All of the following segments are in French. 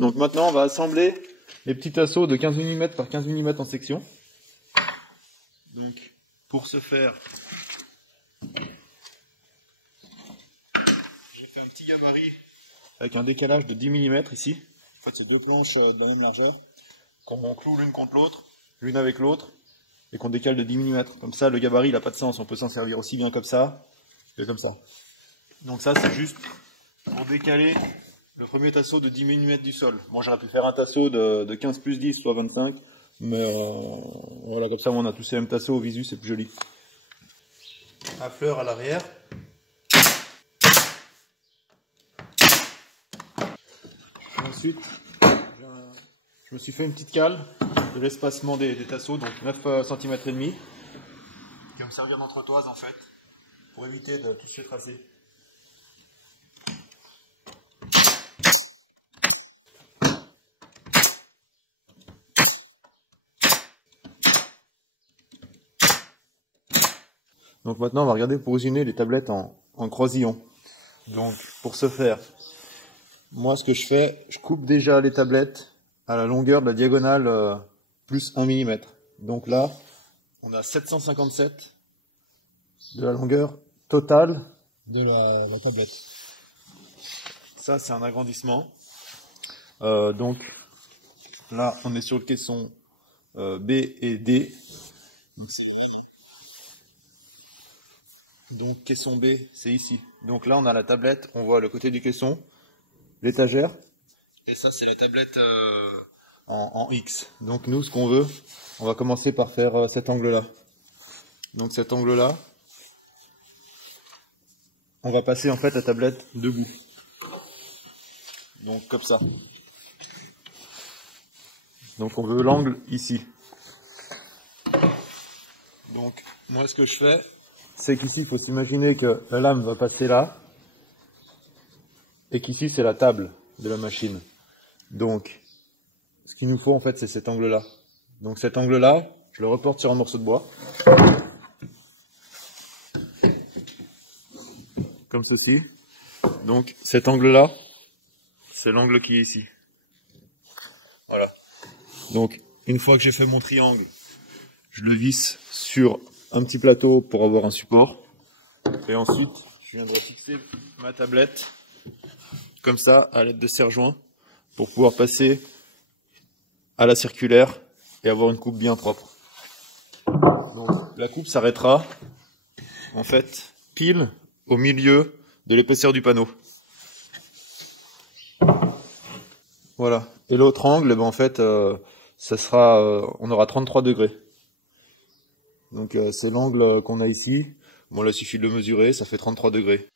Donc maintenant, on va assembler les petits tasseaux de 15 mm par 15 mm en section. Donc, pour ce faire, j'ai fait un petit gabarit avec un décalage de 10 mm ici. En fait, c'est deux planches de la même largeur qu'on cloue l'une contre l'autre, l'une avec l'autre, et qu'on décale de 10 mm. Comme ça, le gabarit, il n'a pas de sens. On peut s'en servir aussi bien comme ça que comme ça. Donc ça, c'est juste pour décaler le premier tasseau de 10 mm du sol. Moi, j'aurais pu faire un tasseau de 15 plus 10, soit 25. Mais voilà, comme ça, on a tous les mêmes tasseaux au visu, c'est plus joli. À fleur à l'arrière. Ensuite, je me suis fait une petite cale de l'espacement des tasseaux, donc 9 cm et demi, qui va me servir d'entretoise en fait, pour éviter de tous les tracer. Donc maintenant, on va regarder pour usiner les tablettes en croisillon. Donc, pour ce faire, moi, ce que je fais, je coupe déjà les tablettes à la longueur de la diagonale plus 1 mm. Donc là, on a 757 de la longueur totale de la tablette. Ça, c'est un agrandissement. Donc là, on est sur le caisson B et D. Donc caisson B, c'est ici. Donc là, on a la tablette, on voit le côté du caisson, l'étagère. Et ça, c'est la tablette en X. Donc nous, ce qu'on veut, on va commencer par faire cet angle-là. Donc cet angle-là, on va passer en fait la tablette debout. Donc comme ça. Donc on veut l'angle ici. Donc moi, ce que je fais, c'est qu'ici, il faut s'imaginer que la lame va passer là, et qu'ici, c'est la table de la machine. Donc, ce qu'il nous faut, en fait, c'est cet angle-là. Donc cet angle-là, je le reporte sur un morceau de bois. Comme ceci. Donc cet angle-là, c'est l'angle qui est ici. Voilà. Donc, une fois que j'ai fait mon triangle, je le visse sur un petit plateau pour avoir un support. Et ensuite, je viendrai fixer ma tablette comme ça, à l'aide de serre-joints, pour pouvoir passer à la circulaire et avoir une coupe bien propre. Donc, la coupe s'arrêtera, en fait, pile au milieu de l'épaisseur du panneau. Voilà. Et l'autre angle, ben, en fait, ça sera, on aura 33 degrés. Donc c'est l'angle qu'on a ici. Bon là il suffit de le mesurer, ça fait 33 degrés. Donc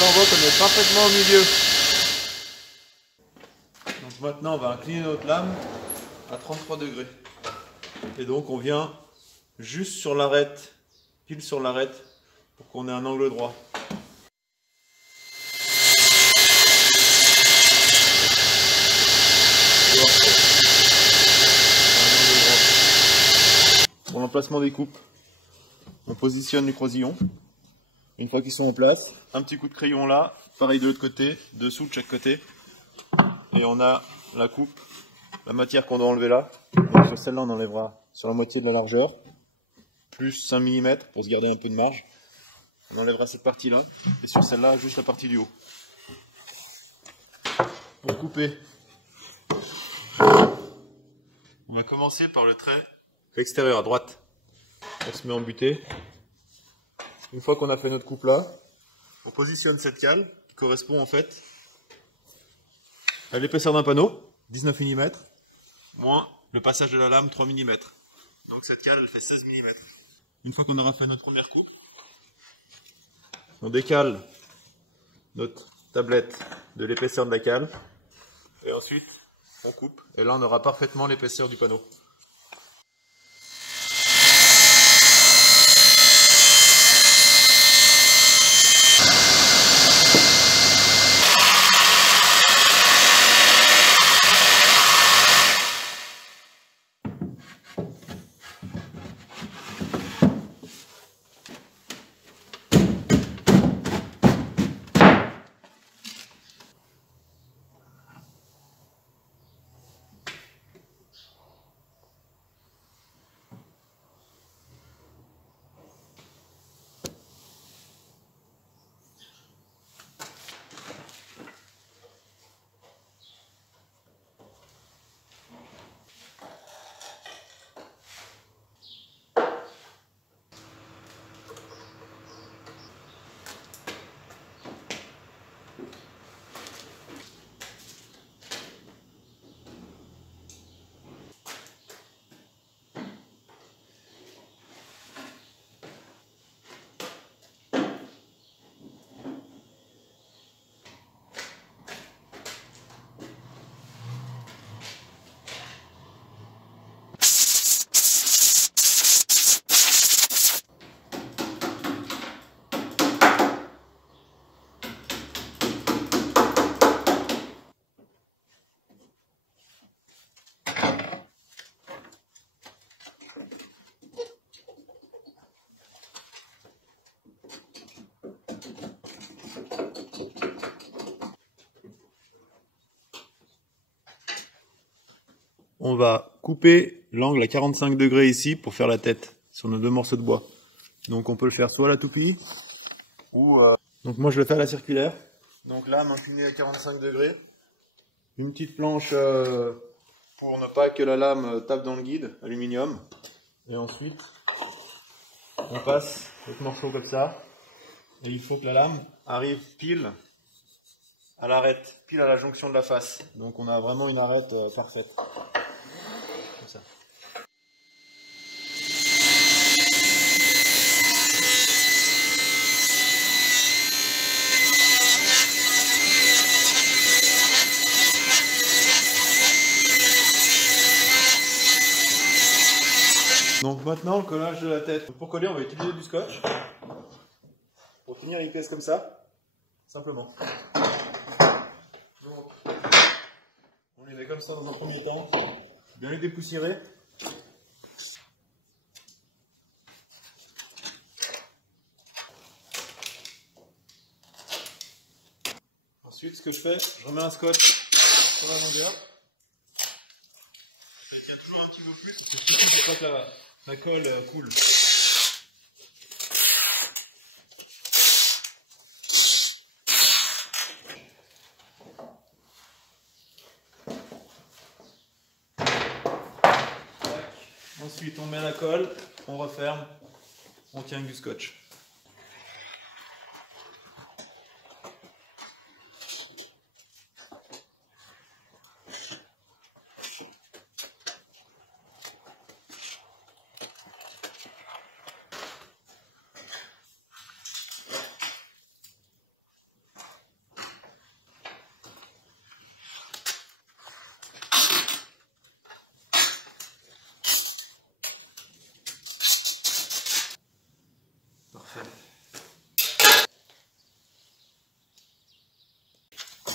là on voit qu'on est parfaitement au milieu. Donc maintenant on va incliner notre lame à 33 degrés. Et donc on vient juste sur l'arête, pile sur l'arête, pour qu'on ait un angle droit. Pour l'emplacement des coupes, on positionne les croisillons. Une fois qu'ils sont en place, un petit coup de crayon là, pareil de l'autre côté, dessous de chaque côté. Et on a la coupe, la matière qu'on doit enlever là. Donc sur celle-là on enlèvera sur la moitié de la largeur. Plus 5 mm pour se garder un peu de marge. On enlèvera cette partie-là, et sur celle-là, juste la partie du haut. Pour couper, on va commencer par le trait extérieur à droite. On se met en butée. Une fois qu'on a fait notre coupe là, on positionne cette cale qui correspond en fait à l'épaisseur d'un panneau, 19 mm, moins le passage de la lame, 3 mm. Donc cette cale, elle fait 16 mm. Une fois qu'on aura fait notre première coupe, on décale notre tablette de l'épaisseur de la cale, et ensuite on coupe, et là on aura parfaitement l'épaisseur du panneau. on va couper l'angle à 45 degrés ici pour faire la tête sur nos deux morceaux de bois. Donc on peut le faire soit à la toupie, ou... Donc moi je le fais à la circulaire. Donc là, inclinée à 45 degrés. Une petite planche pour ne pas que la lame tape dans le guide, aluminium. Et ensuite, on passe notre morceau comme ça. Et il faut que la lame arrive pile à l'arête, pile à la jonction de la face. Donc on a vraiment une arête parfaite. Comme ça. Donc maintenant, le collage de la tête. Pour coller, on va utiliser du scotch. Pour tenir les pièces comme ça, simplement. Donc, on les met comme ça dans un premier temps. Bien les dépoussiérer. Ensuite, ce que je fais, je remets un scotch sur la longueur. Je tire toujours un petit peu plus parce que c'est pour pas que la colle coule. Ensuite, on met la colle, on referme, on tient avec du scotch.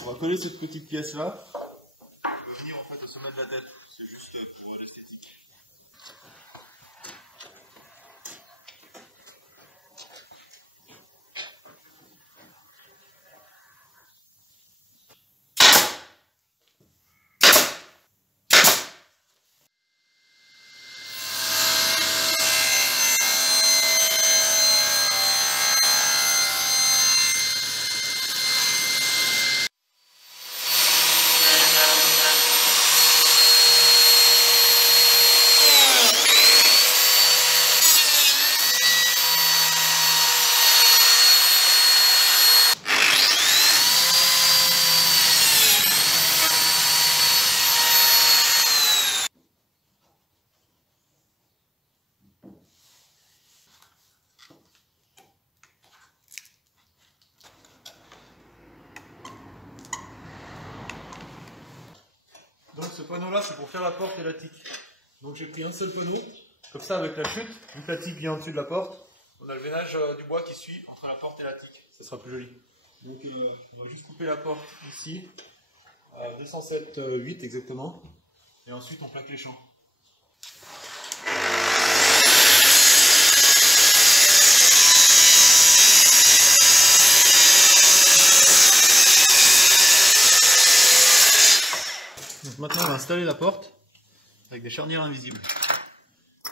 On va coller cette petite pièce là. Elle va venir en fait au sommet de la tête. C'est juste pour l'esthétique. Donc ce panneau là c'est pour faire la porte et la tique. Donc j'ai pris un seul panneau, comme ça avec la chute, vu que la tique vient au-dessus de la porte, on a le veinage du bois qui suit entre la porte et la tique, ça sera plus joli. Donc on va juste couper la porte ici, à 207,8 exactement, et ensuite on plaque les champs. Donc maintenant on va installer la porte avec des charnières invisibles.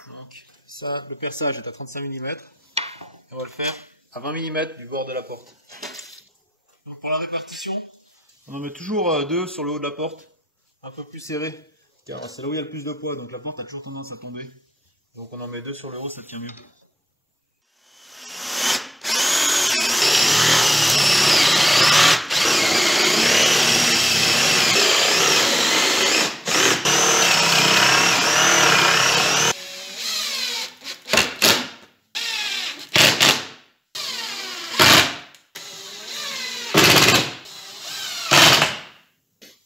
Donc ça, le perçage est à 35 mm et on va le faire à 20 mm du bord de la porte. Donc pour la répartition, on en met toujours deux sur le haut de la porte, un peu plus serré, car c'est là où il y a le plus de poids, donc la porte a toujours tendance à tomber. Donc on en met deux sur le haut, ça tient mieux.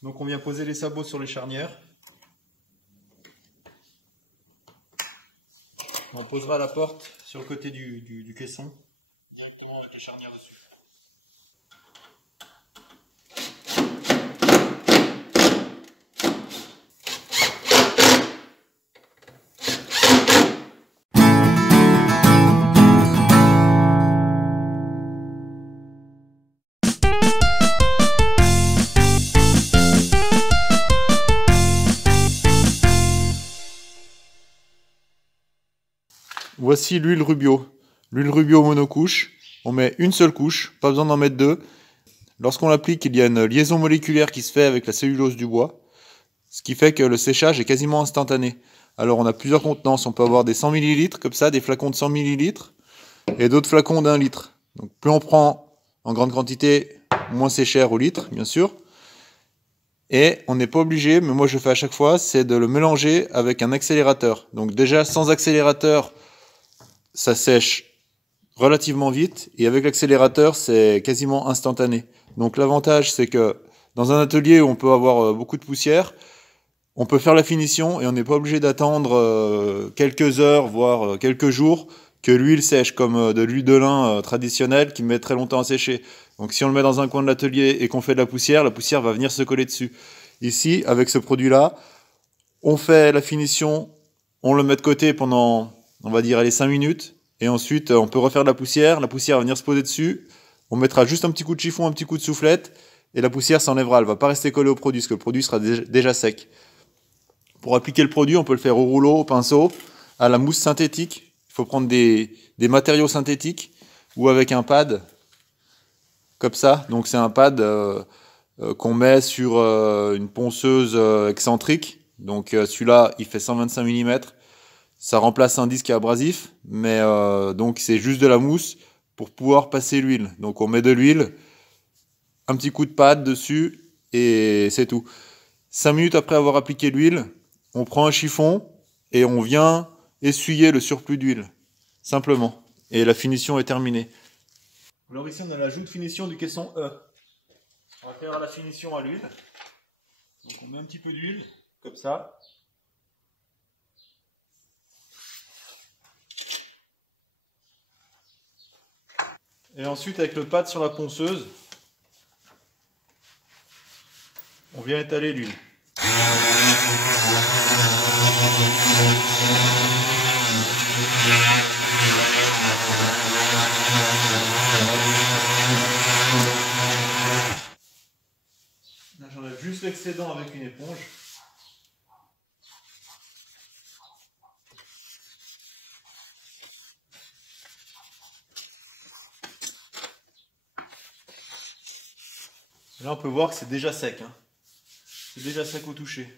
Donc on vient poser les sabots sur les charnières. On posera la porte sur le côté du caisson, directement avec les charnières dessus. Voici l'huile Rubio. L'huile Rubio monocouche. On met une seule couche, pas besoin d'en mettre deux. Lorsqu'on l'applique, il y a une liaison moléculaire qui se fait avec la cellulose du bois, ce qui fait que le séchage est quasiment instantané. Alors on a plusieurs contenances, on peut avoir des 100 ml comme ça, des flacons de 100 ml et d'autres flacons d'1 litre. Donc plus on prend en grande quantité, moins c'est cher au litre, bien sûr. Et on n'est pas obligé, mais moi je fais à chaque fois, c'est de le mélanger avec un accélérateur. Donc déjà sans accélérateur, ça sèche relativement vite, et avec l'accélérateur, c'est quasiment instantané. Donc l'avantage, c'est que dans un atelier où on peut avoir beaucoup de poussière, on peut faire la finition et on n'est pas obligé d'attendre quelques heures, voire quelques jours, que l'huile sèche, comme de l'huile de lin traditionnelle qui met très longtemps à sécher. Donc si on le met dans un coin de l'atelier et qu'on fait de la poussière va venir se coller dessus. Ici, avec ce produit-là, on fait la finition, on le met de côté pendant, on va dire, allez, 5 minutes, et ensuite on peut refaire de la poussière va venir se poser dessus, on mettra juste un petit coup de chiffon, un petit coup de soufflette, et la poussière s'enlèvera, elle va pas rester collée au produit, parce que le produit sera déjà sec. Pour appliquer le produit, on peut le faire au rouleau, au pinceau, à la mousse synthétique. Il faut prendre des matériaux synthétiques ou avec un pad, comme ça. Donc c'est un pad qu'on met sur une ponceuse excentrique. Donc celui-là, il fait 125 mm. Ça remplace un disque abrasif, mais donc c'est juste de la mousse pour pouvoir passer l'huile. Donc on met de l'huile, un petit coup de pad dessus et c'est tout. 5 minutes après avoir appliqué l'huile, on prend un chiffon et on vient essuyer le surplus d'huile, simplement. Et la finition est terminée. Alors ici on a l'ajout de finition du caisson E. On va faire la finition à l'huile. Donc on met un petit peu d'huile, comme ça. Et ensuite avec le pad sur la ponceuse, on vient étaler l'huile. Là j'enlève juste l'excédent avec une éponge. Et là on peut voir que c'est déjà sec. C'est déjà sec au toucher.